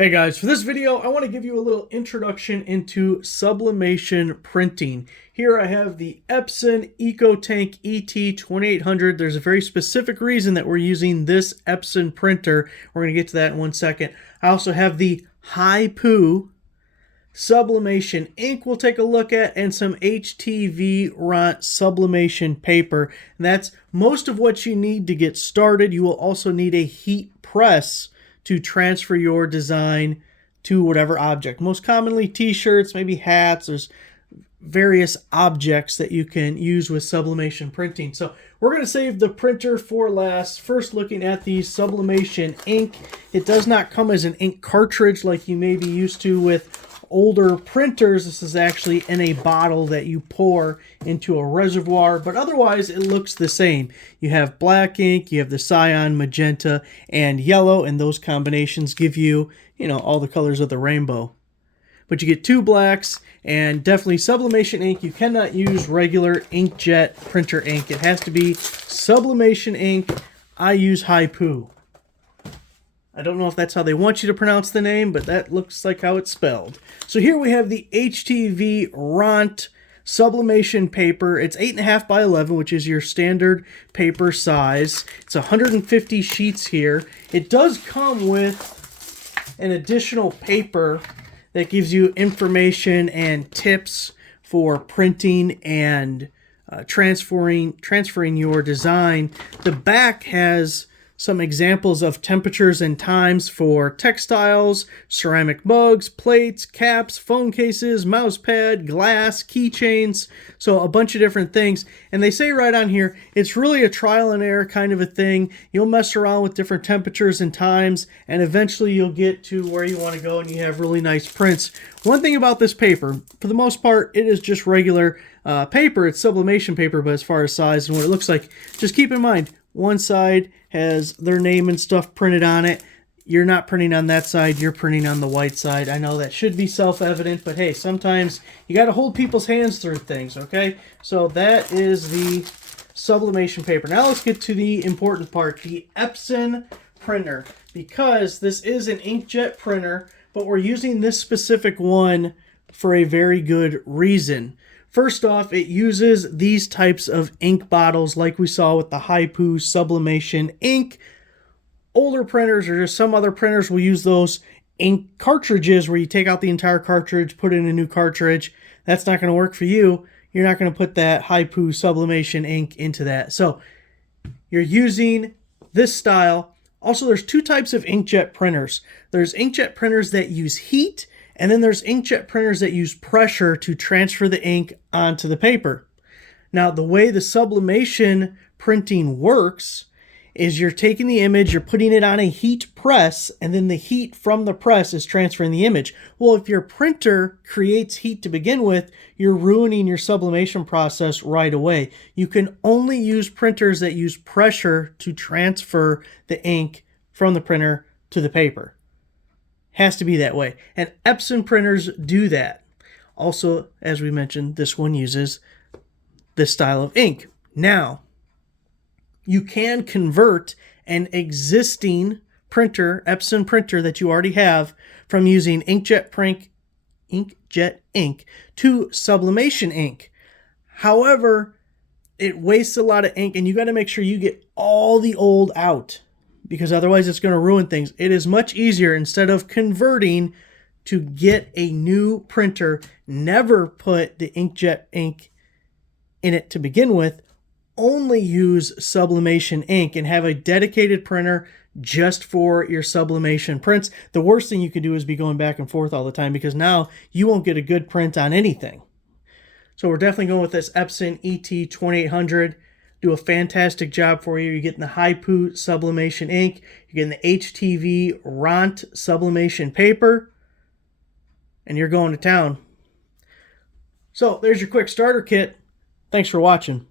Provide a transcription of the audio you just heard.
Hey guys, for this video, I want to give you a little introduction into sublimation printing. Here I have the Epson EcoTank ET2800. There's a very specific reason that we're using this Epson printer. We're going to get to that in 1 second. I also have the HiPoo sublimation ink we'll take a look at, and some HTV Rd sublimation paper. And that's most of what you need to get started. You will also need a heat press to transfer your design to whatever object. Most commonly t-shirts, maybe hats. There's various objects that you can use with sublimation printing. So we're going to save the printer for last. First, looking at the sublimation ink. It does not come as an ink cartridge like you may be used to with older printers. This is actually in a bottle that you pour into a reservoir, but otherwise it looks the same. You have black ink, you have the cyan, magenta, and yellow, and those combinations give you, all the colors of the rainbow. But you get two blacks, and definitely sublimation ink. You cannot use regular inkjet printer ink. It has to be sublimation ink. I use HiPoo. I don't know if that's how they want you to pronounce the name, but that looks like how it's spelled. So here we have the HTV Rd sublimation paper. It's 8.5 by 11, which is your standard paper size. It's 150 sheets here. It does come with an additional paper that gives you information and tips for printing and transferring your design. The back has some examples of temperatures and times for textiles, ceramic mugs, plates, caps, phone cases, mouse pad, glass, keychains, so a bunch of different things. And they say right on here, it's really a trial and error kind of a thing. You'll mess around with different temperatures and times, and eventually you'll get to where you want to go and you have really nice prints. One thing about this paper, for the most part, it is just regular paper. It's sublimation paper, but as far as size and what it looks like, just keep in mind, one side has their name and stuff printed on it. You're not printing on that side, you're printing on the white side. I know that should be self-evident, but hey, sometimes you got to hold people's hands through things, okay? So that is the sublimation paper. Now let's get to the important part, the Epson printer. Because this is an inkjet printer, but we're using this specific one for a very good reason. First off, it uses these types of ink bottles like we saw with the HiPoo sublimation ink. Older printers or just some other printers will use those ink cartridges where you take out the entire cartridge, put in a new cartridge. That's not going to work for you. You're not going to put that HiPoo sublimation ink into that. So you're using this style. Also, there's two types of inkjet printers. There's inkjet printers that use heat, and then there's inkjet printers that use pressure to transfer the ink onto the paper. Now, the way the sublimation printing works is you're taking the image, you're putting it on a heat press, and then the heat from the press is transferring the image. Well, if your printer creates heat to begin with, you're ruining your sublimation process right away. You can only use printers that use pressure to transfer the ink from the printer to the paper. Has to be that way. And Epson printers do that. Also, as we mentioned, this one uses this style of ink. Now, you can convert an existing printer, Epson printer that you already have, from using inkjet ink to sublimation ink. However, it wastes a lot of ink, and you got to make sure you get all the old out, because otherwise it's going to ruin things. It is much easier, instead of converting, to get a new printer, never put the inkjet ink in it to begin with, only use sublimation ink and have a dedicated printer just for your sublimation prints. The worst thing you can do is be going back and forth all the time, because now you won't get a good print on anything. So we're definitely going with this Epson ET2800. Do a fantastic job for you. You're getting the HiPoo sublimation ink. You're getting the HTV Rd sublimation paper. And you're going to town. So there's your quick starter kit. Thanks for watching.